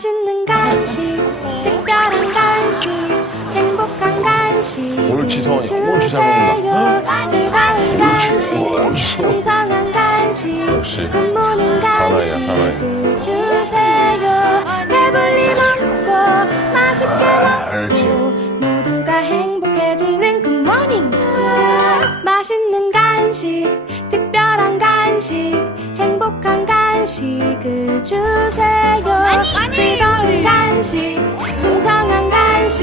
맛있는 간식 특별한 간식 행복한 간식 오늘 지성이 오늘 지성이다. 즐거운 간식 풍성한 간식 꿈꾸는 간식을 주세요. 배불리 먹고 맛있게 먹고 모두가 행복해지는 굿모닝 맛있는 간식 특별한 간식 행복한 간식을 주세요.